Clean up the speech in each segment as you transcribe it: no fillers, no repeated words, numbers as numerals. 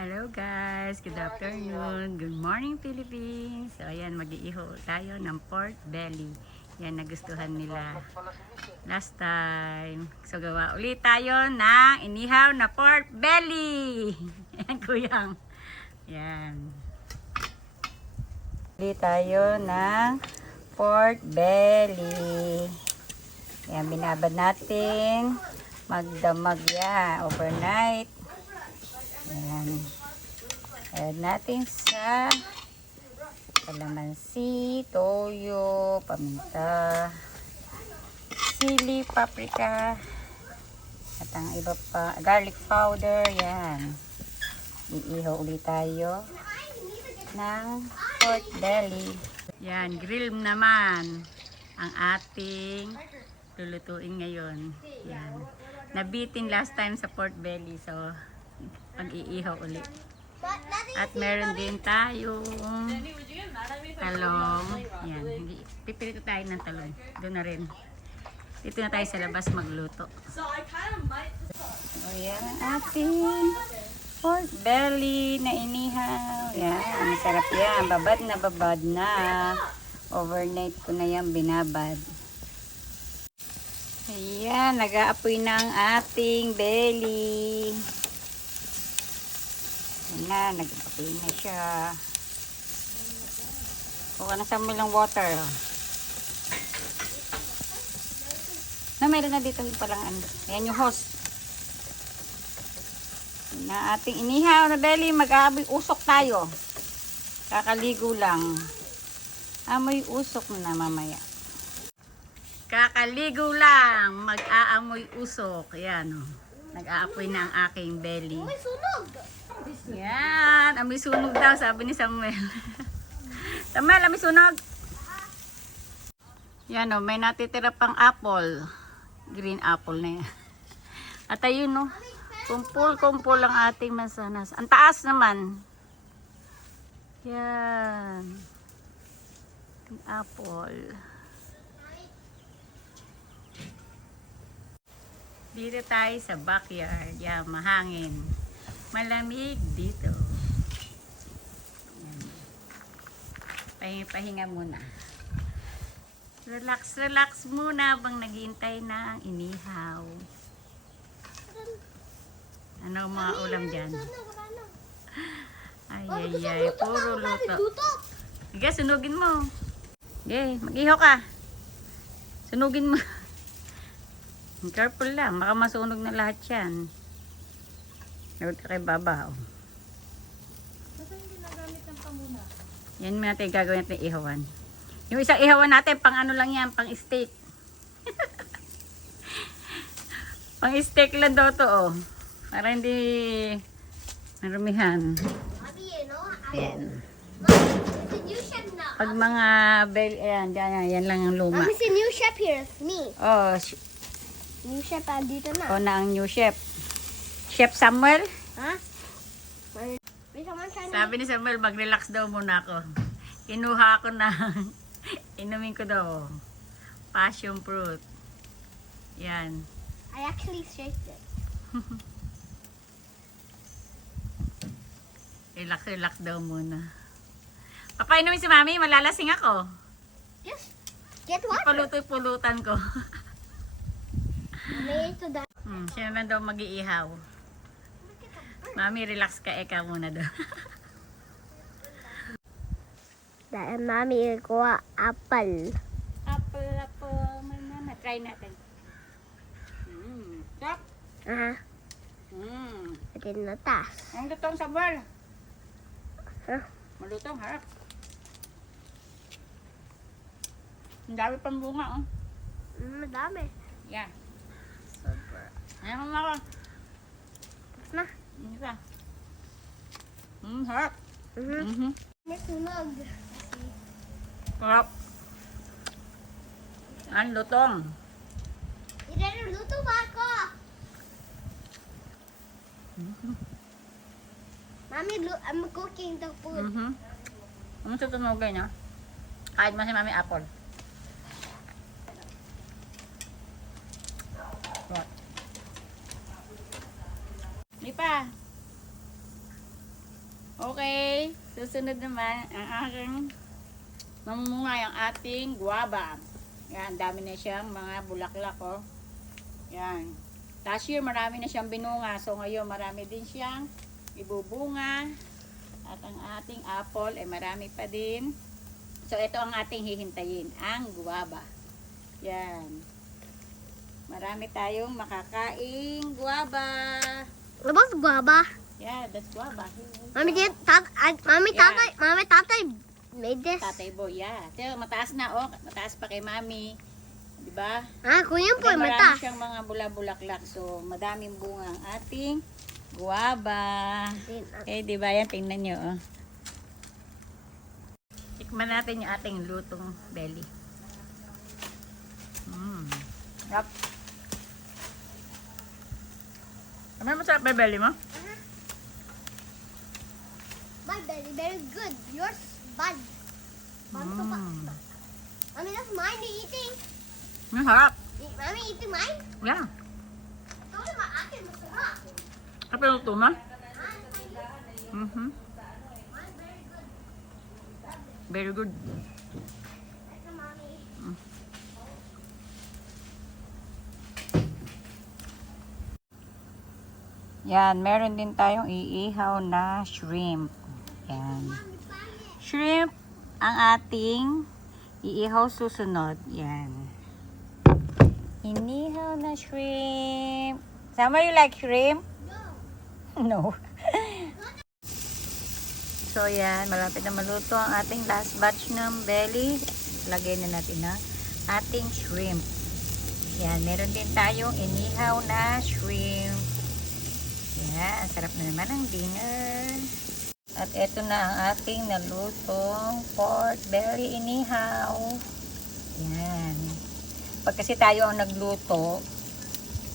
Hello guys, good afternoon, good morning Philippines. So ayan, mag-iiho tayo ng pork belly. Yan, nagustuhan nila last time. So gawa ulit tayo ng inihaw na pork belly. Yan kuyang. Yan. Ulit tayo ng pork belly. Yan, binabad natin. Magdamag yan overnight. Ayan. Add natin sa kalamansi, toyo, paminta, sili, paprika, at ang iba pa, garlic powder. Yan. Iihaw ulit tayo ng pork belly. Yan, grill naman ang ating lulutuin ngayon. Yan. Nabitin last time sa pork belly, so pag-iihaw ulit. At meron din tayong talong. Yan. Pipilito tayo ng talong. Doon na rin. Dito na tayo sa labas magluto. O yan ang ating pork belly na inihaw. Yan. Masarap yan. Babad na. Overnight ko na yan binabad. Ayan. Nag-aapoy na ang ating belly. Ayan na, nag-apoy na siya. Kuha na sa milang water. Na, meron na dito palang ano. Ayan yung host. Ayan na ating inihaw na belly. Mag-aamoy usok tayo. Kakaligo lang. Amoy usok na mamaya. Kakaligo lang. Mag-aamoy usok. Ayan o. Nag-aapoy na ang aking belly. May sunog! Yan, amoy sunog daw, sabi ni Samuel. Samuel, amoy sunog. Yan o, may natitira pang apple. Green apple na yan. At ayun o, kumpul-kumpul ang ating mansanas. Ang taas naman. Yan. Ang apple. Dito tayo sa backyard. Yan, mahangin. Malamig dito. Pahinga muna. Relax muna habang naghihintay na ang inihaw. Ano ang mga ulam dyan? Ay, puro luto. Sige, sunugin mo. Sige, mag-ihaw ka. Sunugin mo. Careful lang, baka masunog na lahat yan. Nagod ka kay Baba. Basta hindi nagamit ng pamuna. Yan natin gagawin natin ihawan. Yung isang ihawan natin, pang ano lang yan, pang steak. Pang steak lang daw to, oh. Para hindi marumihan. Yan. New chef na. Pag mga bell, yan lang ang luma. Mami, si new chef here. Me. Oh, New chef dito na. na ang new chef. Chef Samuel? Ha? May someone trying Sabi ni Samuel, mag-relax daw muna ako. Kinuha ako na, inumin ko daw. Passion fruit. Yan. I actually shaked it. Relax daw muna. Papainumin si Mami, malalasing ako. Just get water. Palutoy-pulutan ko. Mami, ito da. Siya naman daw mag-iihaw. Mami, relax ka, eka muna daw. Dahil mami kuha apple. Apple, mama. Try natin. Stop. Aha. Ito na tas. Ang lutong Samuel. Huh? Malutong, harap. Ang dami pang bunga, oh. Madami. Yeah. Super. Ayaw mo ako. Tapos na. Hindi ka. Harap. May sunog. Harap. Ang lutong. Iluluto ba ako? Mami, I'm cooking the food. Ano sa tunogay niya? Kahit mo si Mami apple. What? Hindi pa. Okay, susunod naman ang aking mamumunga yung ating guava. Yan, dami na siyang mga bulaklak, oh. Yan. Last year, marami na siyang binunga. So, ngayon, marami din siyang ibubunga. At ang ating apple ay marami pa din. So, ito ang ating hihintayin, ang guava. Yan. Marami tayong makakaing guava. What's guava? Yeah, that's guava. Mommy, mommy, tatay made this. Tatay boy, yeah. So, mataas na, oh. Mataas pa kay mami. Diba? Ah, kuya po, Marami mata. siyang mga bula-bulaklak. So, madaming bunga ang ating guava. Eh, diba yan? Tingnan nyo, oh. Tikman natin yung ating lutong belly. Yup. Ano masarap ba belly mo? My belly very good. Yours bad. Mommy, that's mine eating. Masarap. Mommy eating mine? Yeah. Sorry, my akin masarap. Kapag luto mo? Mine very good. Very good. That's a mommy. Yan, meron din tayong iihaw na shrimp. Yan. Shrimp ang ating iihaw susunod. Yan. Inihaw na shrimp. Sama, you like shrimp? No. So yan, malapit na maluto ang ating last batch ng belly. Lagay na natin na ating shrimp. Yan, meron din tayong inihaw na shrimp. Yan, sarap na naman ang dinner. At eto na ang ating nalutong pork belly inihaw. Yan. Pag kasi tayo ang nagluto,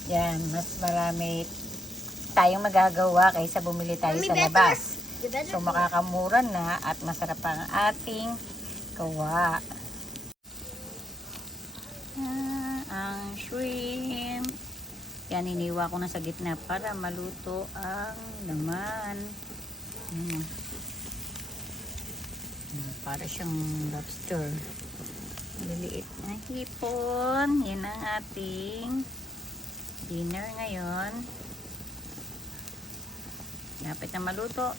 yan, mas marami tayong magagawa kaysa bumili tayo sa labas. So makakamura na at masarap ang ating gawa. Ang shrimp. Yan, iniwa ko na sa gitna para maluto ang laman. Para siyang lobster. Liliit na hipon. Yan ang ating dinner ngayon. Lapit na maluto.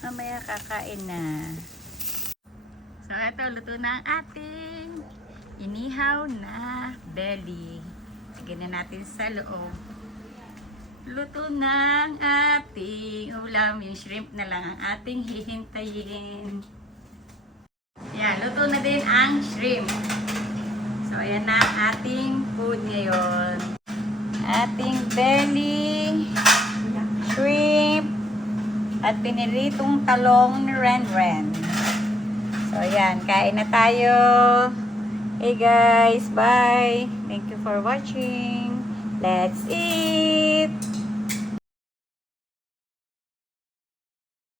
Mamaya kakain na. So, ito, luto na ang ating inihaw na belly. Lagyan na natin sa loob. Luto na ang ating ulam. Yung shrimp na lang ang ating hihintayin. Yan, luto na din ang shrimp. So, ayan na ang ating food ngayon. Ating belly, shrimp, at piniritong talong ni Ren. So, ayan, kain na tayo. Hey guys, bye. Thank you for watching. Let's eat.